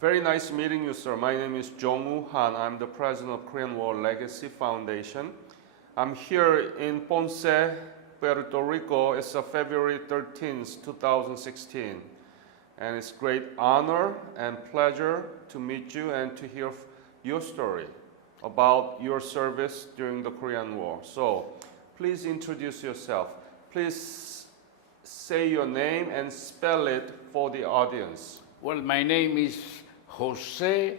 Very nice meeting you, sir. My name is Jong-woo Han. I'm the president of Korean War Legacy Foundation. I'm here in Ponce, Puerto Rico. It's February 13th, 2016. And it's great honor and pleasure to meet you and to hear your story about your service during the Korean War. So please introduce yourself. Please say your name and spell it for the audience. Well, my name is Jose,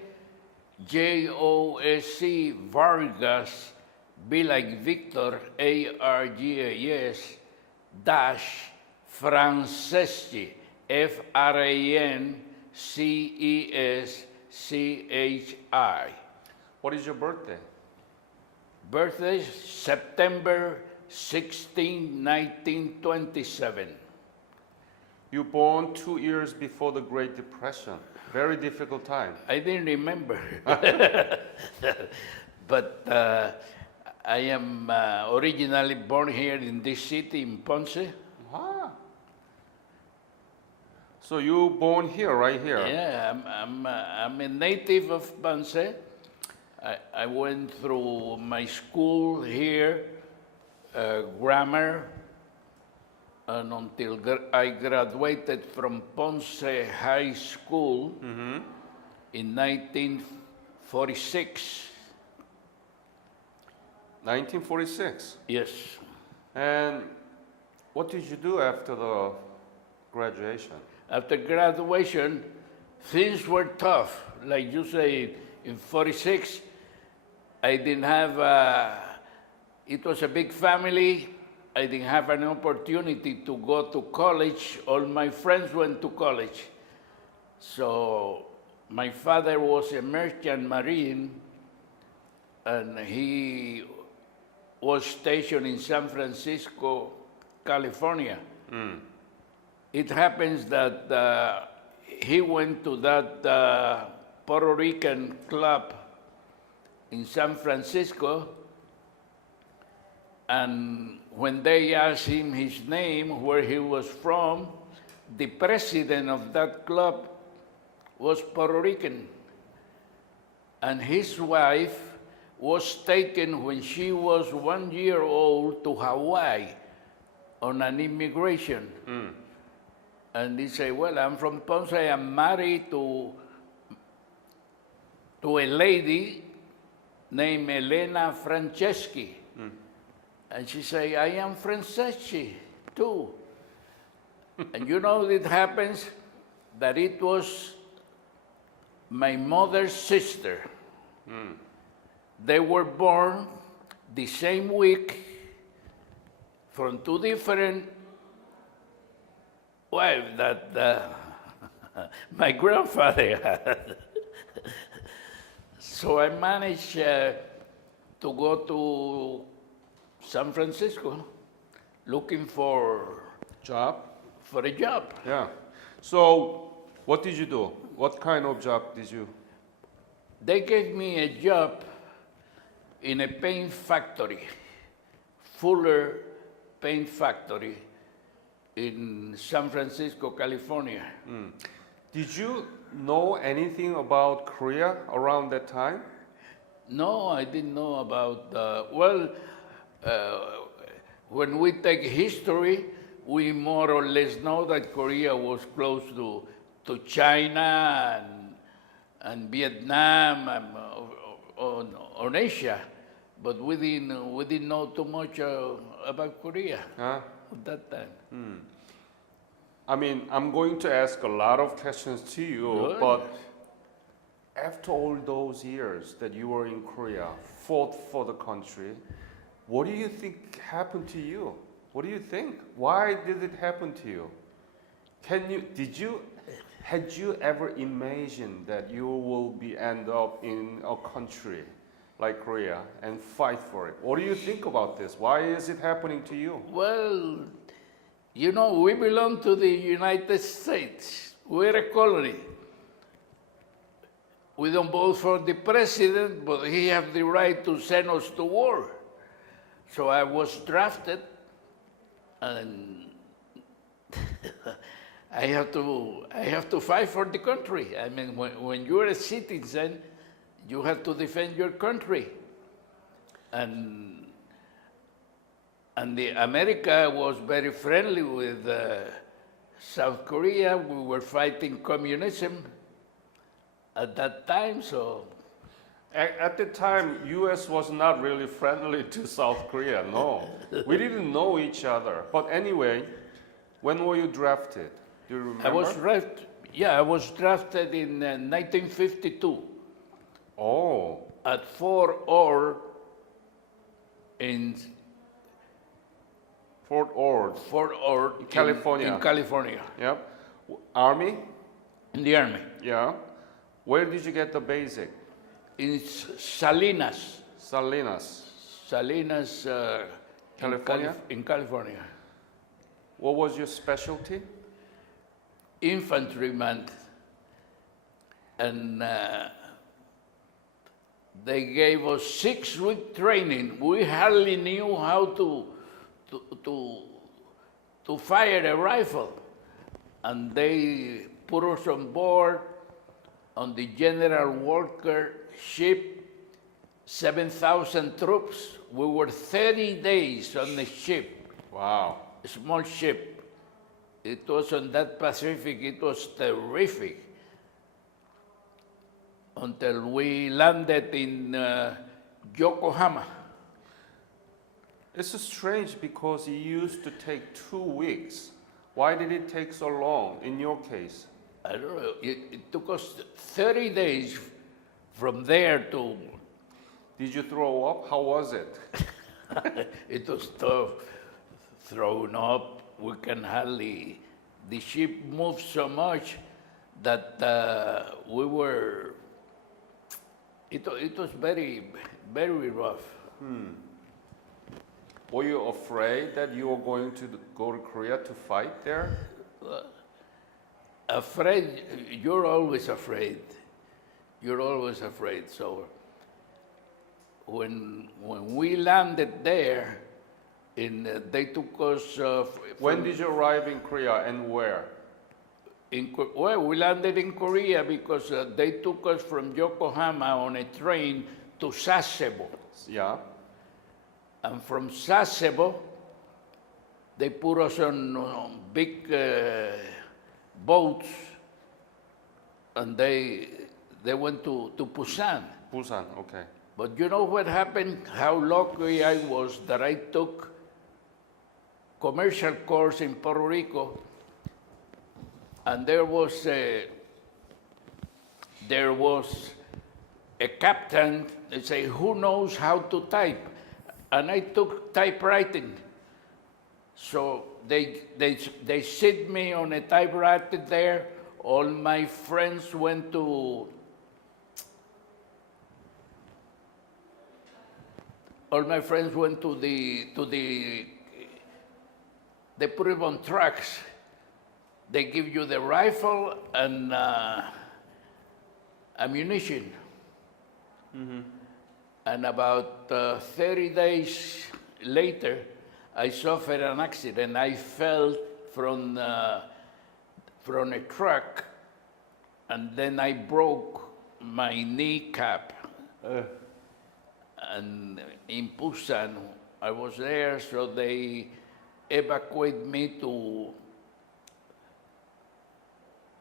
Jose Vargas, B like Victor, Argas, dash Franceschi, Franceschi. What is your birthday? Birthday, September 16, 1927. You born 2 years before the Great Depression. Very difficult time. I didn't remember. But I am originally born here in this city, in Ponce. Ah. So you born here, right here? Yeah, I'm a native of Ponce. I went through my school here, grammar, and until I graduated from Ponce High School in 1946. 1946. Yes. And what did you do after the graduation? After graduation, things were tough. Like you say, in 46, I didn't have, it was a big family. I didn't have an opportunity to go to college. All my friends went to college. So my father was a merchant marine, and he was stationed in San Francisco, California. It happens that he went to that Puerto Rican club in San Francisco, and when they asked him his name, where he was from, the president of that club was Puerto Rican. And his wife was taken when she was 1 year old to Hawaii on an immigration. And he said, well, I'm from Ponce, I'm married to a lady named Elena Franceschi. And she said, I am Franceschi, too. And you know, it happens that it was my mother's sister. They were born the same week from two different wives that my grandfather had. So I managed to go to San Francisco looking for Job? a job. Yeah. So what did you do? What kind of job did you? They gave me a job in a paint factory, Fuller Paint Factory in San Francisco, California. Did you know anything about Korea around that time? No, I didn't know about, when we take history, we more or less know that Korea was close to China and Vietnam and, on Asia, but we didn't know too much about Korea at that time. I mean, I'm going to ask a lot of questions to you, Good. but after all those years that you were in Korea, fought for the country, what do you think happened to you? What do you think? Why did it happen to you? Had you ever imagined that you will end up in a country like Korea and fight for it? What do you think about this? Why is it happening to you? Well, you know, we belong to the United States. We're a colony. We don't vote for the president, but he has the right to send us to war. So I was drafted, and I have to fight for the country. I mean, when you're a citizen, you have to defend your country. And the America was very friendly with South Korea. We were fighting communism at that time, so At the time, U.S. was not really friendly to South Korea. No, we didn't know each other. But anyway, when were you drafted? Do you remember? I was drafted in 1952 Oh, at Fort Ord in Fort Ord. Fort Ord, California. In California, Yep. Army? in the army. Yeah. Where did you get the basic? In Salinas, Salinas. California? in California. What was your specialty? Infantryman, and they gave us 6-week training. We hardly knew how to fire a rifle, and they put us on board on the General Walker ship, 7,000 troops. We were 30 days on the ship, Wow. a small ship. It was on that Pacific, it was terrific. Until we landed in Yokohama. It's strange because it used to take 2 weeks. Why did it take so long in your case? I don't know, it took us 30 days from there to, Did you throw up? How was it? it was tough, thrown up. We can hardly, the ship moved so much that we were, it was very, very rough. Were you afraid that you were going to go to Korea to fight there? Afraid, you're always afraid. You're always afraid. So when we landed there, they took us. When did you arrive in Korea and where? Well, we landed in Korea because they took us from Yokohama on a train to Sasebo. Yeah. And from Sasebo, they put us on big boats, and they went to Busan. Busan, okay. But you know what happened? How lucky I was that I took commercial course in Puerto Rico, and there was a captain that said, "Who knows how to type?" And I took typewriting. So they sit me on a typewriter there. All my friends went to the they put it on trucks. They give you the rifle and ammunition. And about 30 days later, I suffered an accident. I fell from a truck, and then I broke my kneecap. And in Busan, I was there, so they evacuated me to.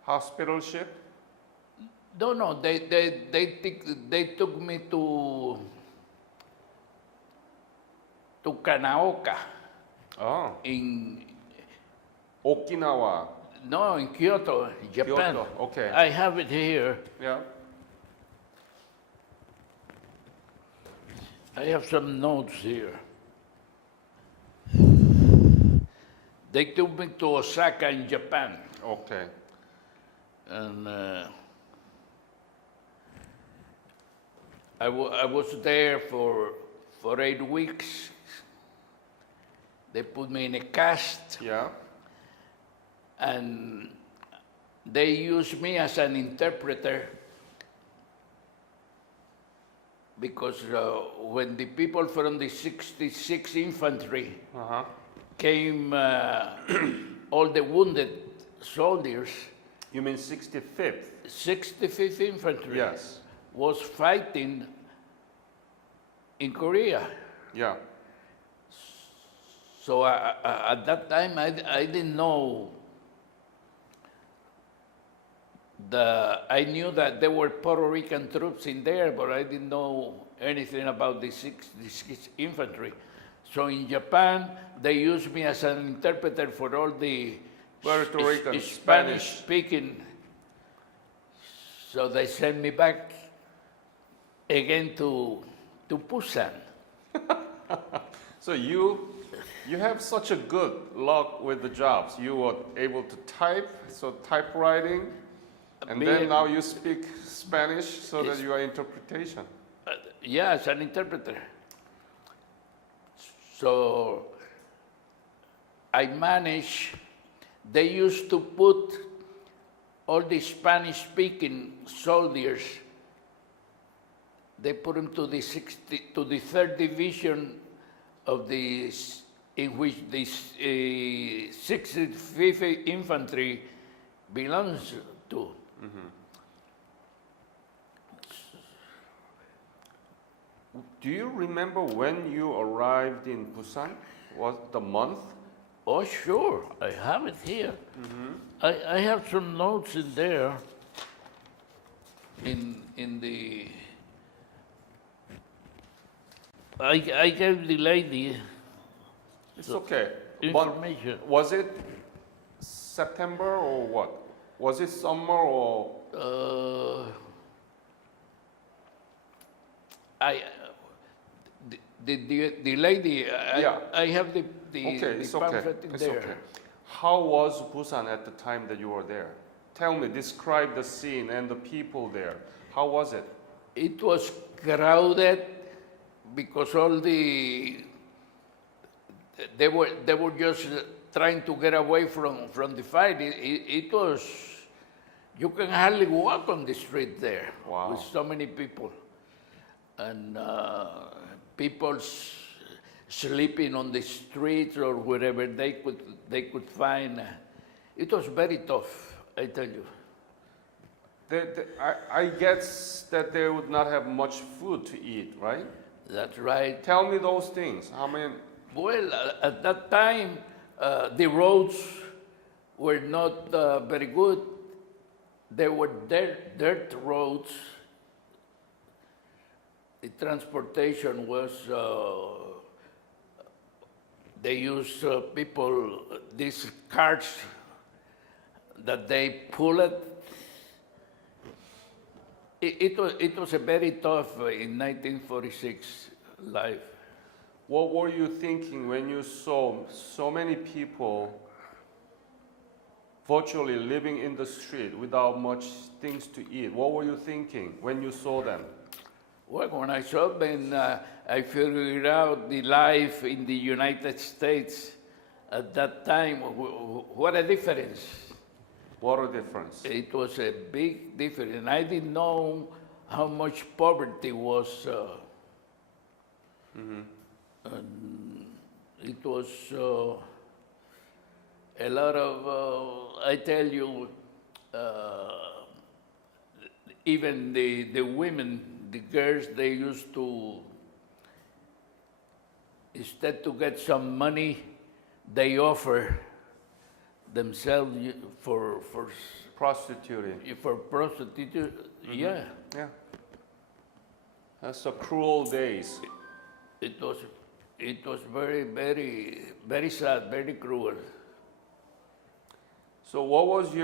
Hospital ship? No, they took me to Kanaoka Oh. in Okinawa. in Kyoto, Japan. Kyoto, okay. I have it here. Yeah. I have some notes here. They took me to Osaka in Japan, Okay. and I was there for 8 weeks. They put me in a cast, Yeah. and they used me as an interpreter because when the people from the 66th Infantry Uh-huh. came, all the wounded soldiers, You mean 65th? 65th Infantry, Yes. was fighting in Korea. Yeah. So at that time, I didn't know. I knew that there were Puerto Rican troops in there, but I didn't know anything about the 6th Infantry. So in Japan, they used me as an interpreter for all the Puerto Rican Spanish-speaking. So they sent me back again to Busan. So you have such a good luck with the jobs. You were able to type, so typewriting, and then now you speak Spanish so that you are interpretation. Yeah, as an interpreter. So I managed, they used to put all the Spanish-speaking soldiers, they put them to the 3rd Division of in which the 65th Infantry belongs to. Do you remember when you arrived in Busan? What the month? Oh, sure, I have it here. I have some notes in there, in the, I gave the lady It's okay. information. Was it September or what? Was it summer or? The lady, Yeah. I have the Okay, it's pamphlet okay. in It's there. okay. How was Busan at the time that you were there? Tell me, describe the scene and the people there. How was it? It was crowded because they were just trying to get away from the fight. It was, you can hardly walk on the street there. Wow. With so many people, and people sleeping on the streets or wherever they could find. It was very tough, I tell you. I guess that they would not have much food to eat, right? That's right. Tell me those things. I mean, Well, at that time, the roads were not very good. They were dirt roads. The transportation was, they used people, these carts that they pull it. It was a very tough in 1946 life. what were you thinking when you saw so many people virtually living in the street without much things to eat? What were you thinking when you saw them? Well, when I saw them, I figured out the life in the United States at that time. What a difference. What a difference. It was a big difference. And I didn't know how much poverty was. And it was a lot of, I tell you, even the women, the girls, they used to, instead to get some money, they offer themselves for Prostituting. prostitution. Yeah, Yeah. That's the cruel days. it was very, very, very sad, very cruel. So what was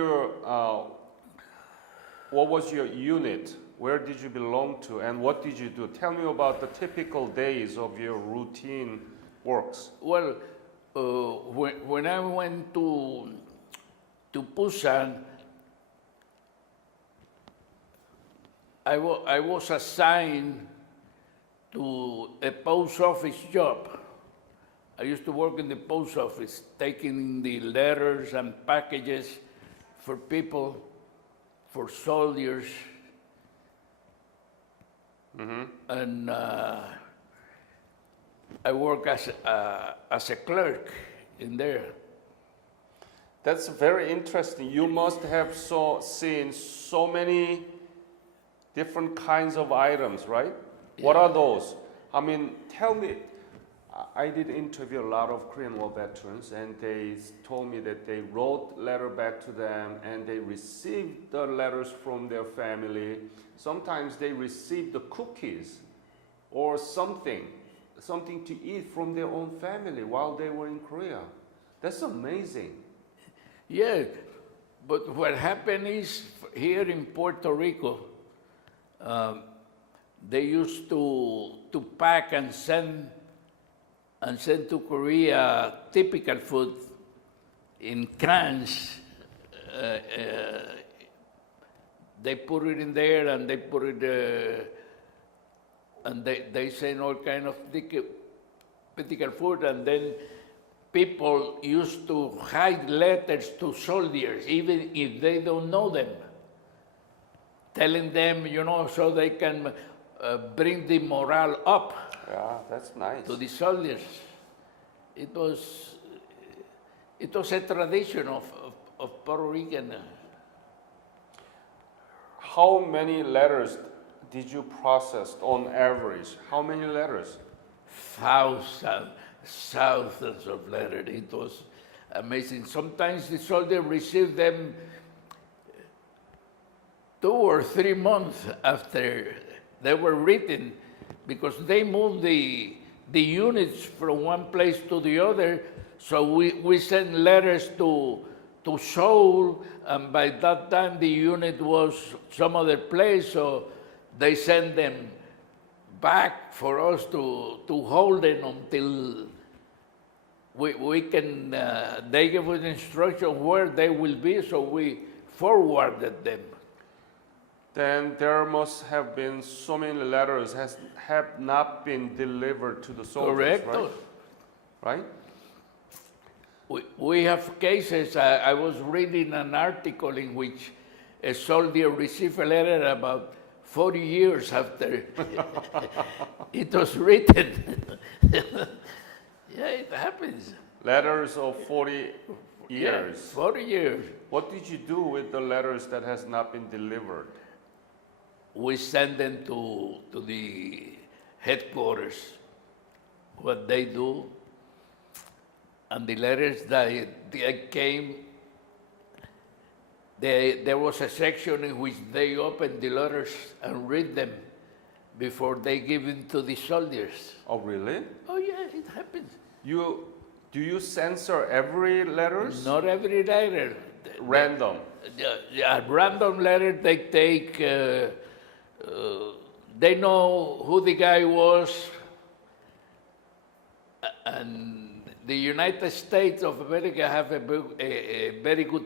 your unit? Where did you belong to, and what did you do? Tell me about the typical days of your routine works. Well, when I went to Busan, I was assigned to a post office job. I used to work in the post office, taking the letters and packages for people, for soldiers. And I work as a clerk in there. That's very interesting. You must have seen so many different kinds of items, right? What are those? I mean, tell me. I did interview a lot of Korean War veterans, and they told me that they wrote letter back to them, and they received the letters from their family. Sometimes they received the cookies or something to eat from their own family while they were in Korea. That's amazing. Yeah, but what happened is here in Puerto Rico, they used to pack and send to Korea typical food in cans. They put it in there, and they put it, and they send all kind of typical food, and then people used to write letters to soldiers, even if they don't know them, telling them, so they can bring the morale up. Yeah, that's nice. To the soldiers. It was a tradition of Puerto Rican. How many letters did you process on average? How many letters? Thousands of letters. It was amazing. Sometimes the soldier received them 2 or 3 months after they were written, because they moved the units from one place to the other. So we sent letters to Seoul, and by that time the unit was some other place, so they sent them back for us to hold them until we can, they gave us instruction where they will be, so we forwarded them. Then there must have been so many letters have not been delivered to the soldiers, Correct. Right? We have cases. I was reading an article in which a soldier received a letter about 40 years after it was written. Yeah, it happens. Letters of 40 years. Yeah, 40 years. What did you do with the letters that has not been delivered? We send them to the headquarters, what they do, and the letters that came, there was a section in which they opened the letters and read them before they give them to the soldiers. Oh, really? Oh yeah, it happens. Do you censor every letters? Not every letter. Random. A random letter they take. They know who the guy was, and the United States of America have a very good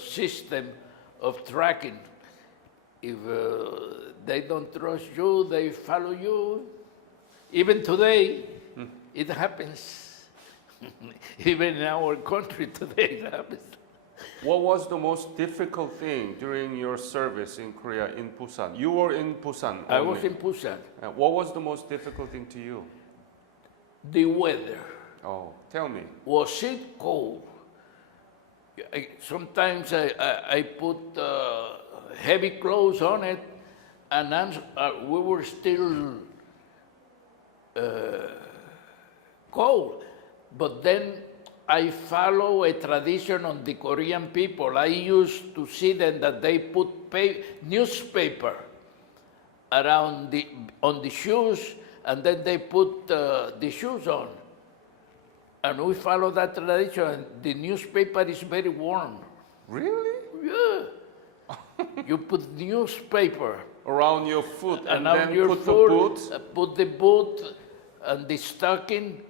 system of tracking. If they don't trust you, they follow you. Even today, it happens. Even in our country today, it happens. What was the most difficult thing during your service in Korea, in Busan? You were in Busan. I only. was in Busan. What was the most difficult thing to you? The weather. Oh, tell me. Was it cold? Sometimes I put heavy clothes on it, and we were still cold. But then I follow a tradition on the Korean people. I used to see them that they put newspaper around on the shoes, and then they put the shoes on. And we follow that tradition. The newspaper is very warm. Really? Yeah. You put newspaper Around your foot, and then your put foot, the boot? Put the boot and the stocking,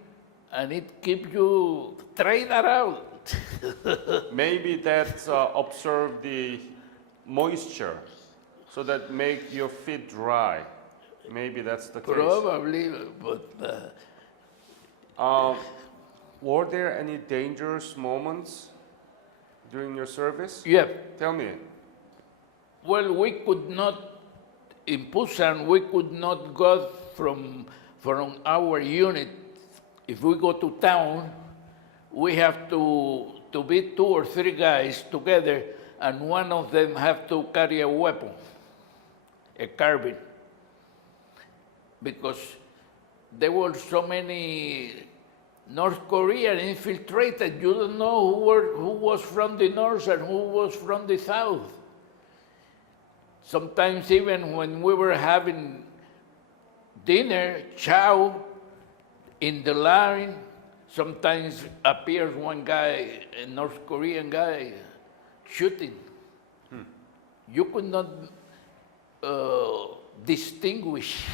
and it keeps you straight around. Maybe that's observe the moisture, so that make your feet dry. Maybe that's the case. Probably, but... Were there any dangerous moments during your service? Yeah. Tell me. Well, we could not, in Busan, we could not go from our unit. If we go to town, we have to to be 2 or 3 guys together, and one of them have to carry a weapon, a carbine, because there were so many North Korean infiltrated. You don't know who was from the north and who was from the south. Sometimes even when we were having dinner, chow, in the line, sometimes appears one guy, a North Korean guy, shooting. You could not distinguish.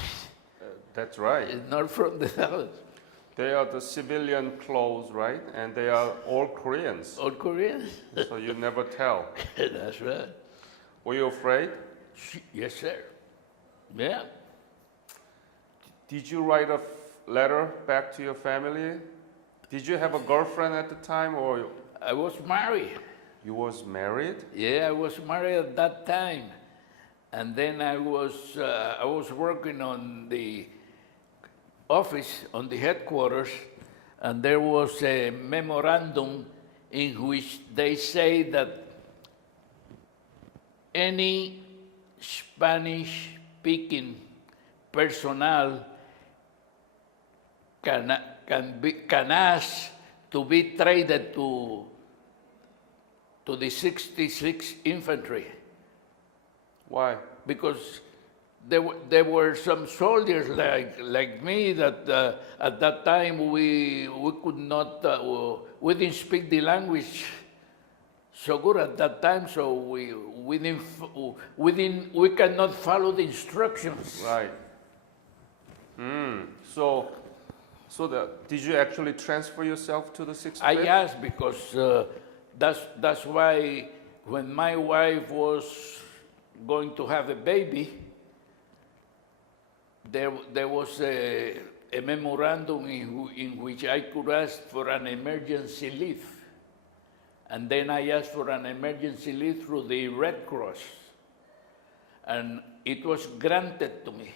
That's right. It's not from the south. They are the civilian clothes, right? And they are all Koreans. All Koreans? So you never tell. That's right. Were you afraid? Yes, sir. Yeah. Did you write a letter back to your family? Did you have a girlfriend at the time, or I was married. you was married? Yeah, I was married at that time. And then I was working on the office, on the headquarters, and there was a memorandum in which they say that any Spanish-speaking personnel can ask to be traded to the 66th Infantry. Why? Because there were some soldiers like me that at that time we could not, we didn't speak the language so good at that time, so we cannot follow the instructions. Right. So did you actually transfer yourself to the 6th? I asked because that's why when my wife was going to have a baby, there was a memorandum in which I could ask for an emergency leave. And then I asked for an emergency leave through the Red Cross. And it was granted to me.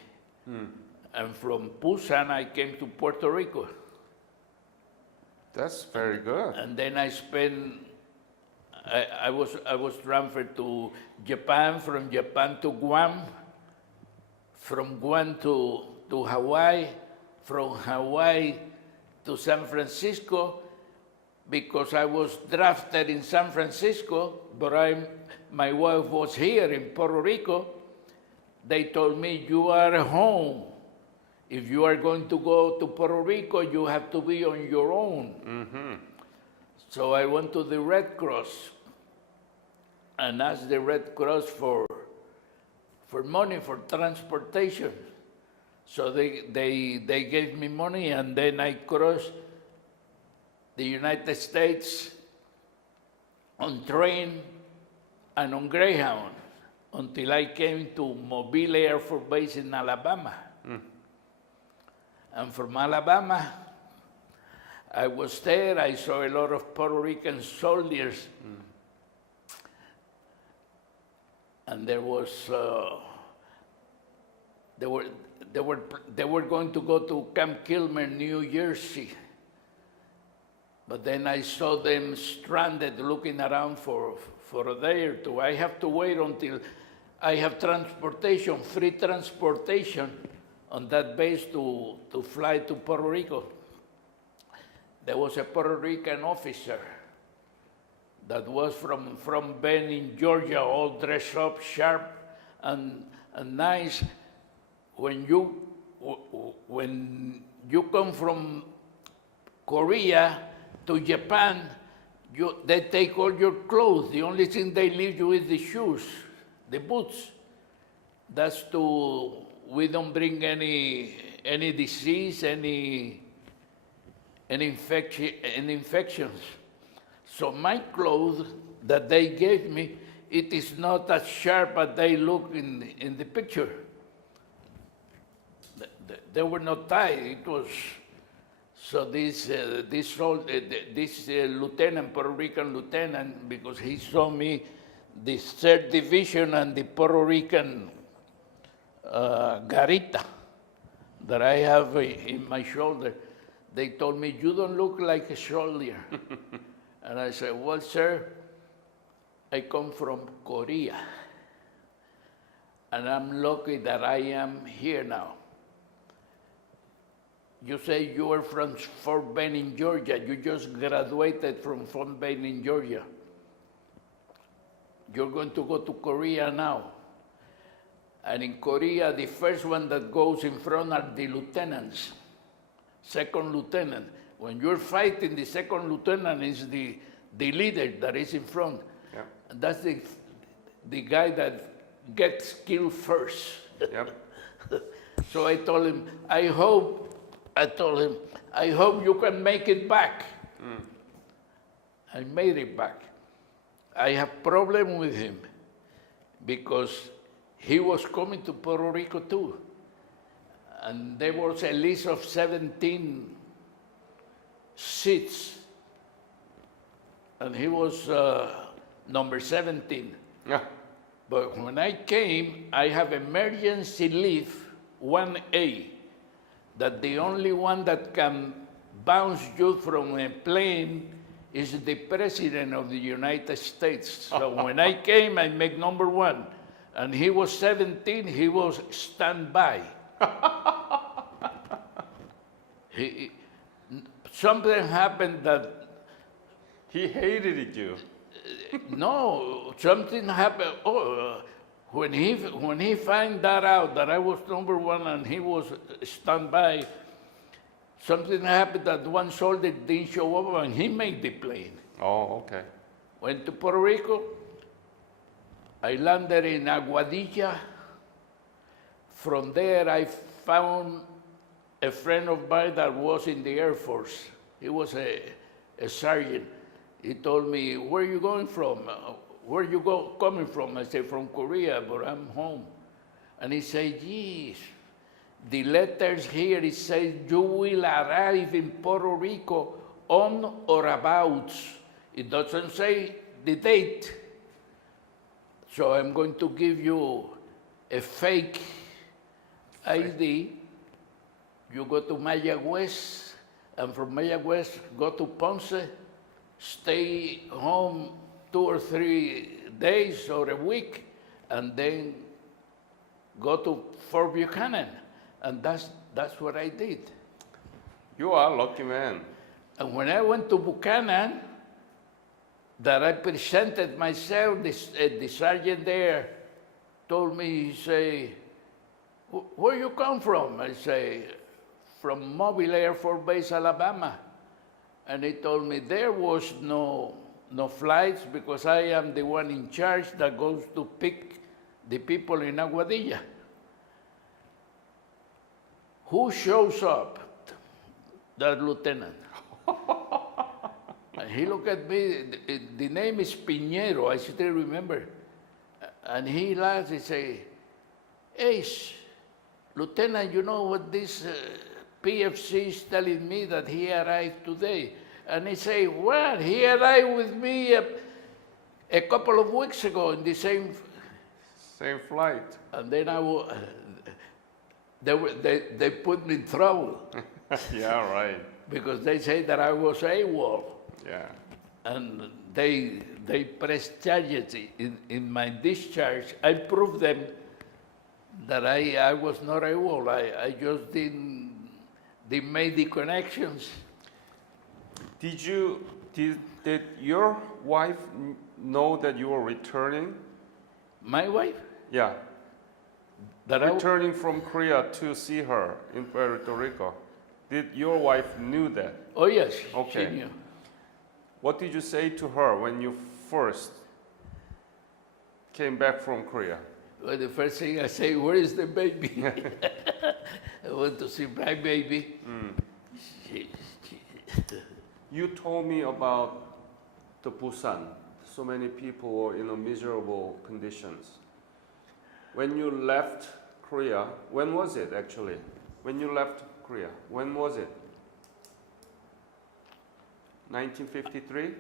And from Busan, I came to Puerto Rico. That's very good. And then I was transferred to Japan, from Japan to Guam, from Guam to Hawaii, from Hawaii to San Francisco, because I was drafted in San Francisco, but my wife was here in Puerto Rico. They told me, you are home. If you are going to go to Puerto Rico, you have to be on your own. So I went to the Red Cross and asked the Red Cross for money for transportation. So they gave me money, and then I crossed the United States on train and on Greyhound until I came to Mobile Air Force Base in Alabama. And from Alabama, I was there. I saw a lot of Puerto Rican soldiers. And there was, they were going to go to Camp Kilmer, New Jersey. But then I saw them stranded looking around for a day or two. I have to wait until I have transportation, free transportation on that base to fly to Puerto Rico. There was a Puerto Rican officer that was from Bend in Georgia, all dressed up, sharp and nice. When you come from Korea to Japan, they take all your clothes. The only thing they leave you is the shoes, the boots. That's we don't bring any disease, any infections. So my clothes that they gave me, it is not as sharp as they look in the picture. They were not tied. It was so this lieutenant, Puerto Rican lieutenant, because he saw me the 3rd Division and the Puerto Rican garita that I have in my shoulder. They told me, you don't look like a soldier. And I said, well, sir, I come from Korea. And I'm lucky that I am here now. You say you are from Fort Bend in Georgia. You just graduated from Fort Bend in Georgia. You're going to go to Korea now. And in Korea, the first one that goes in front are the lieutenants, second lieutenant. When you're fighting, the second lieutenant is the leader that is in front. Yeah. And that's the guy that gets killed first. Yep. So I told him, I hope you can make it back. I made it back. I have problem with him because he was coming to Puerto Rico too. And there was a list of 17 seats. And he was number 17. Yeah. But when I came, I have emergency leave 1A, that the only one that can bounce you from a plane is the President of the United States. So when I came, I make number 1. And he was 17, he was standby. Something happened that He hated you. no, something happened. When he found that out that I was number 1 and he was standby, something happened that one soldier didn't show up and he made the plane. Oh, okay. Went to Puerto Rico. I landed in Aguadilla. From there, I found a friend of mine that was in the Air Force. He was a sergeant. He told me, where are you going from? Where you coming from? I said, from Korea, but I'm home. And he said, geez, the letters here, it says you will arrive in Puerto Rico on or about. It doesn't say the date. So I'm going to give you a fake ID. You go to Mayagüez, and from Mayagüez, go to Ponce, stay home 2 or 3 days or a week, and then go to Fort Buchanan. And that's what I did. You are a lucky man. And when I went to Buchanan, that I presented myself, the sergeant there told me, he say, where you come from? I say, from Mobile Air Force Base, Alabama. And he told me there was no flights because I am the one in charge that goes to pick the people in Aguadilla. Who shows up? That lieutenant. And he looked at me, the name is Piñero, I still remember. And he laughs, he say, hey, Lieutenant, you know what this PFC is telling me that he arrived today? And he say, what? He arrived with me a couple of weeks ago in the same flight. And then they put me in trouble. Yeah, right. Because they say that I was AWOL. Yeah. And they pressed charges in my discharge. I proved them that I was not AWOL. I just didn't make the connections. Did your wife know that you were returning? My wife? Yeah. That Returning from Korea to see her in Puerto Rico. Did your wife knew that? Oh yes, Okay. she knew. What did you say to her when you first came back from Korea? Well, the first thing I say, where is the baby? I want to see my baby. You told me about the Busan. So many people were in miserable conditions. When you left Korea, when was it actually? When you left Korea, when was it? 1953?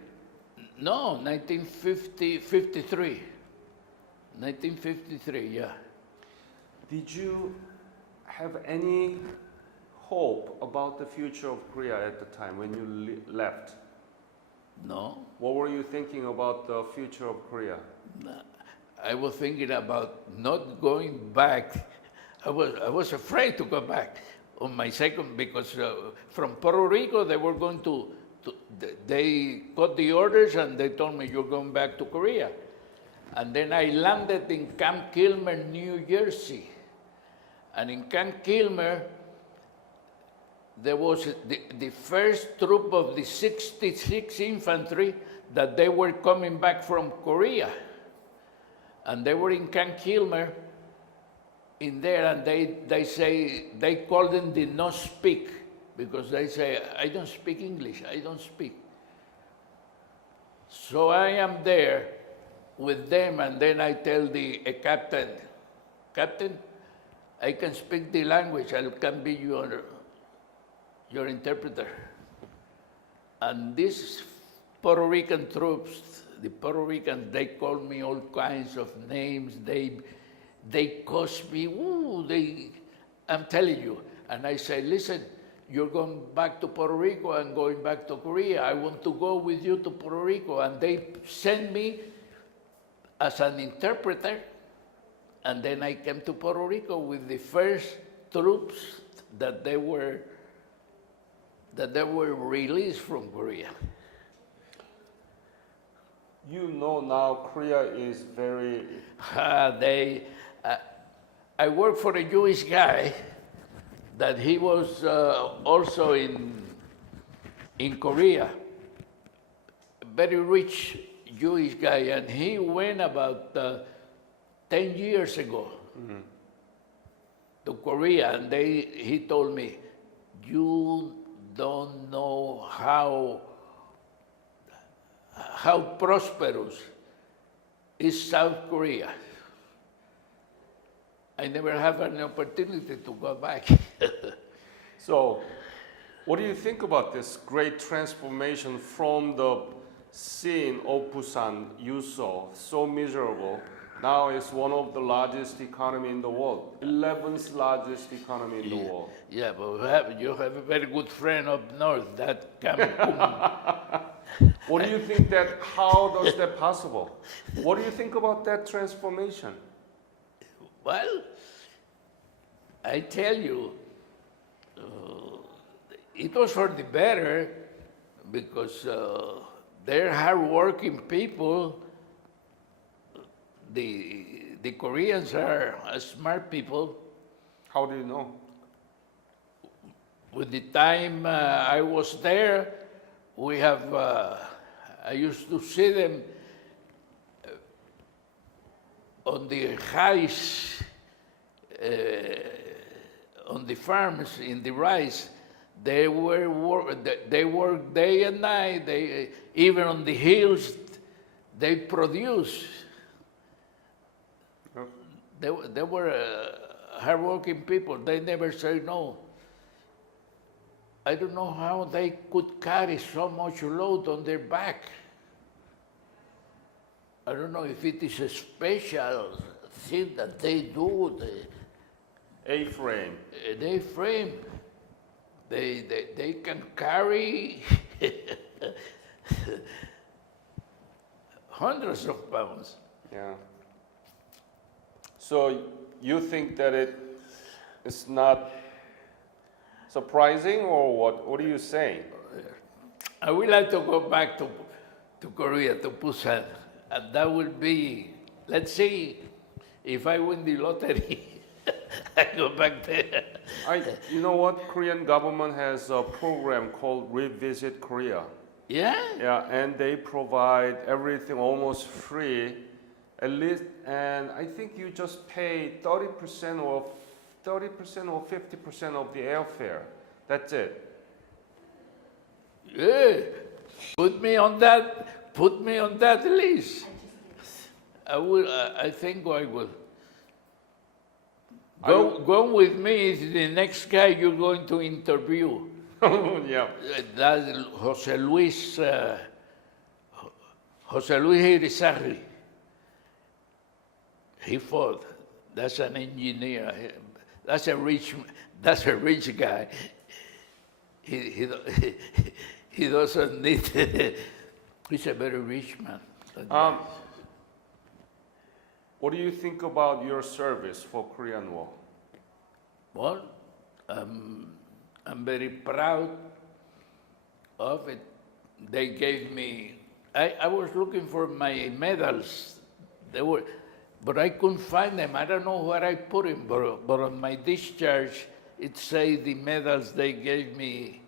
No, 1953. 1953, yeah. Did you have any hope about the future of Korea at the time when you left? No. What were you thinking about the future of Korea? I was thinking about not going back. I was afraid to go back on my second, because from Puerto Rico they were going they got the orders and they told me, you're going back to Korea. And then I landed in Camp Kilmer, New Jersey. And in Camp Kilmer, there was the first troop of the 66th Infantry that they were coming back from Korea. And they were in Camp Kilmer in there, and they call them the no speak, because they say, I don't speak English, I don't speak. So I am there with them, and then I tell the captain, Captain, I can speak the language, I can be your interpreter. And these Puerto Rican troops, the Puerto Ricans, they call me all kinds of names. They cost me, I'm telling you. And I say, listen, you're going back to Puerto Rico, I'm going back to Korea. I want to go with you to Puerto Rico. And they send me as an interpreter. And then I came to Puerto Rico with the first troops that they were released from Korea. You know now Korea is very... I worked for a Jewish guy that he was also in Korea, a very rich Jewish guy, and he went about 10 years ago to Korea, and he told me, you don't know how prosperous is South Korea. I never have an opportunity to go back. So, what do you think about this great transformation from the scene of Busan you saw, so miserable? Now it's one of the largest economy in the world, 11th largest economy in the world. Yeah, but you have a very good friend up north, that Cancun. What do you think how is that possible? What do you think about that transformation? Well, I tell you, it was for the better, because they're hardworking people. The Koreans are smart people. How do you know? With the time I was there, I used to see them on the rice, on the farms, in the rice. They work day and night. Even on the hills, they produce. They were hardworking people. They never say no. I don't know how they could carry so much load on their back. I don't know if it is a special thing that they do. A-frame. An A-frame. They can carry hundreds of pounds. Yeah. So you think that it's not surprising, or what? What are you saying? I would like to go back to Korea, to Busan, and that would be, let's see, if I win the lottery, I go back there. You know what? Korean government has a program called Revisit Korea. Yeah? Yeah, and they provide everything almost free, at least, and I think you just pay 30% or 50% of the airfare. That's it. Yeah. Put me on that list. I will. I think I will. Go with me is the next guy you're going to interview. Yeah. That's Jose Luis Irizarry. He fought. That's an engineer. That's a rich guy. He doesn't need He's a very rich man. that Um, guy. what do you think about your service for Korean War? Well, I'm very proud of it. They gave me, I was looking for my medals. They were, but I couldn't find them. I don't know where I put them, but on my discharge, it says the medals they gave me.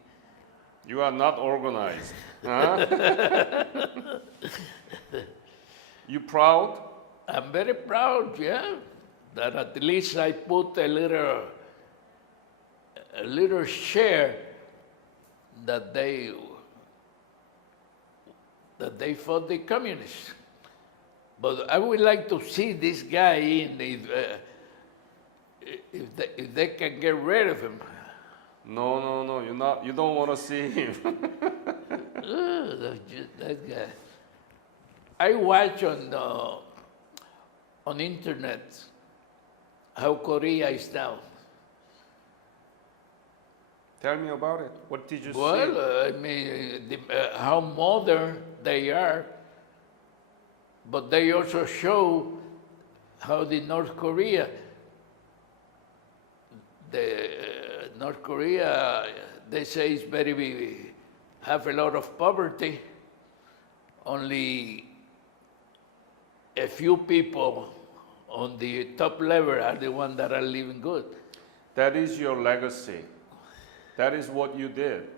You are not organized. Huh? You proud? I'm very proud, yeah, that at least I put a little share that they fought the communists. But I would like to see this guy in if they can get rid of him. No. You're not. You don't want to see him. That guy. I watch on internet how Korea is now. Tell me about it. What did you see? Well, I mean, how modern they are, but they also show how the North Korea, they say is have a lot of poverty. Only a few people on the top level are the ones that are living good. That is your legacy. That is what you did.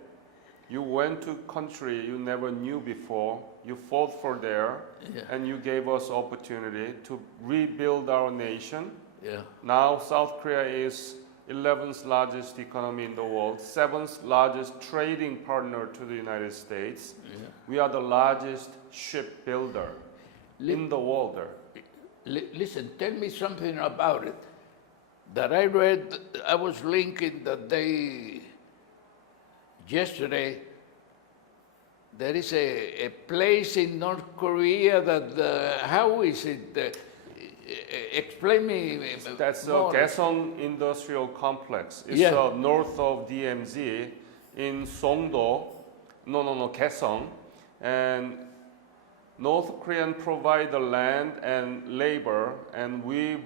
You went to country you never knew before. You fought for there, Yeah. and you gave us opportunity to rebuild our nation. Yeah. Now South Korea is 11th largest economy in the world, 7th largest trading partner to the United States. Yeah. We are the largest shipbuilder in the world. Listen, tell me something about it. That I read, I was linking that yesterday, there is a place in North Korea that, how is it? Explain me That's a more. Kaesong Industrial Complex. It's Yeah. north of DMZ in Songdo. No, Kaesong. And North Korean provide the land and labor, and we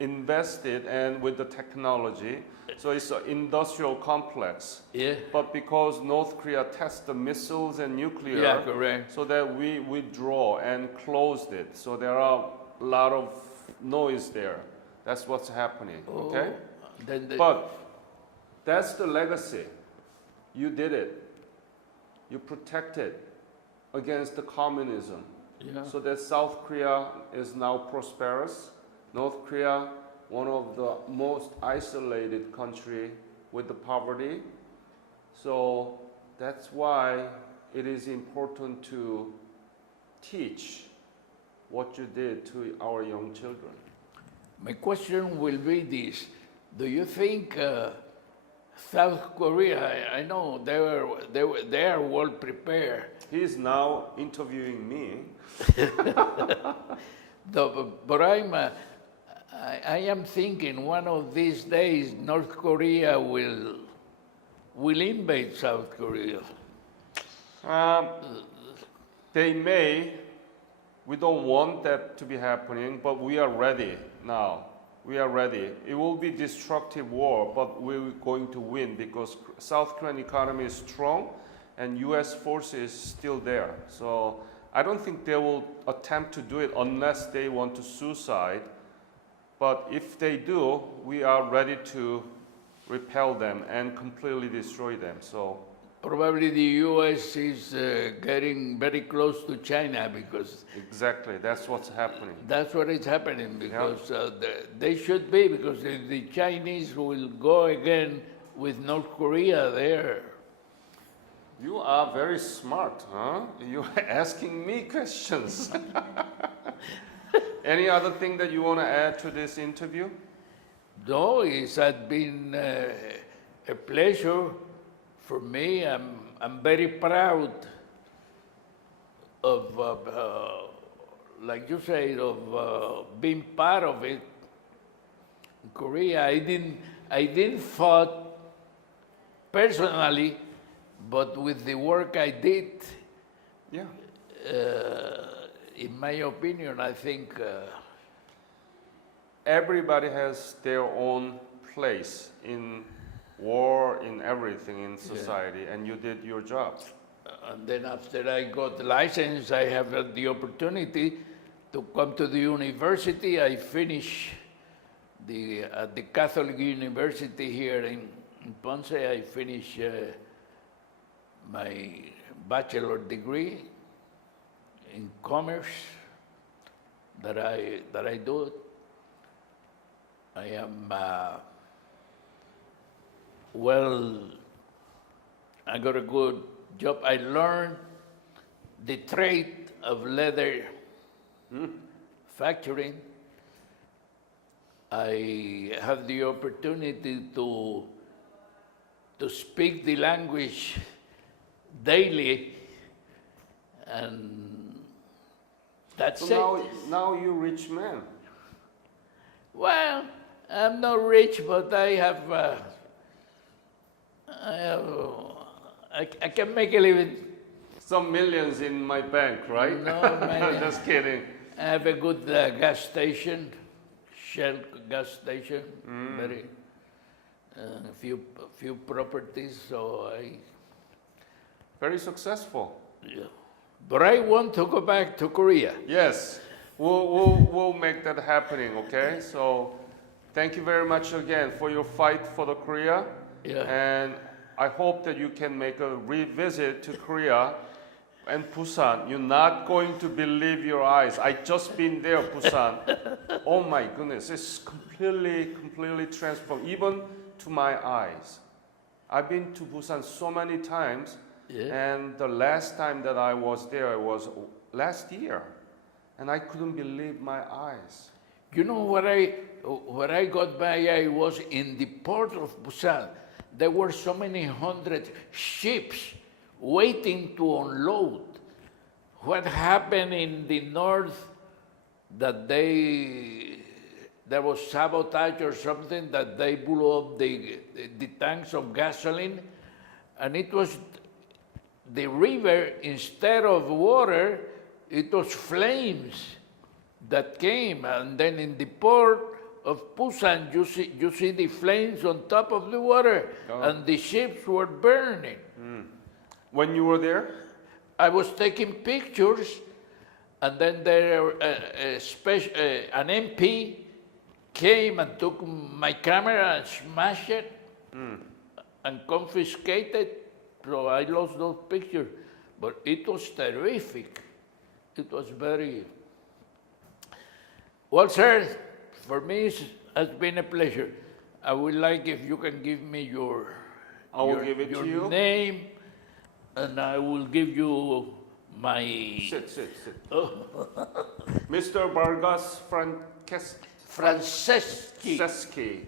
invested and with the technology. So it's an industrial complex. Yeah, But because North Korea tests the missiles and nuclear, yeah, correct. so that we withdraw and closed it. So there are a lot of noise there. That's what's happening. Okay? Then But that's the legacy. You did it. You protected against the communism. yeah. So that South Korea is now prosperous. North Korea, one of the most isolated country with the poverty. So that's why it is important to teach what you did to our young children. My question will be this: do you think South Korea? I know they are well prepared. He is now interviewing me. But I am thinking one of these days North Korea will invade South Korea. They may. We don't want that to be happening, but we are ready now. We are ready. It will be destructive war, but we're going to win because South Korean economy is strong and US forces still there. So I don't think they will attempt to do it unless they want to suicide. But if they do, we are ready to repel them and completely destroy them. So Probably the U.S. is getting very close to China because exactly, that's what's happening. that's what is happening. Because they should be, because if the Chinese will go again with North Korea there. You are very smart, huh? You're asking me questions. Any other thing that you want to add to this interview? No, it has been a pleasure for me. I'm very proud of, like you said, of being part of it. In Korea, I didn't fight personally, but with the work I did, Yeah. in my opinion, I think Everybody has their own place in war, in everything in society, and you did your job. and then after I got the license, I have had the opportunity to come to the university. I finished at the Catholic University here in Ponce. I finished my bachelor degree in commerce that I do. I am I got a good job. I learned the trade of leather factoring. I have the opportunity to speak the language daily, and that's So it. now you rich man. Well, I'm not rich, but I can make a living. Some millions in my bank, right? No, man. Just kidding. I have a good gas station, Shell gas station. Very few properties, so Very successful. yeah. But I want to go back to Korea. Yes, we'll make that happening, okay? So thank you very much again for your fight for the Korea. Yeah. And I hope that you can make a revisit to Korea and Busan. You're not going to believe your eyes. I just been there, Busan. Oh my goodness, it's completely transformed, even to my eyes. I've been to Busan so many times, and the last time that I was there was last year, and I couldn't believe my eyes. You know when I got by, I was in the port of Busan. There were so many hundred ships waiting to unload. What happened in the north that there was sabotage or something, that they blew up the tanks of gasoline, and it was the river, instead of water, it was flames that came, and then in the port of Busan, you see the flames on top of the water, and the ships were burning. When you were there? I was taking pictures, and then an MP came and took my camera and smashed it and confiscated. So I lost those pictures, but it was terrific. It was very well, sir. For me, it has been a pleasure. I would like if you can give me your you. name, and I will give you my. Sit. Mr. Vargas Franceschi. Franceschi.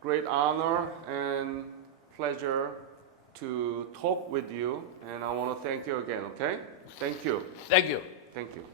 Great honor and pleasure to talk with you, and I want to thank you again, okay? Thank you. Thank you. Thank you.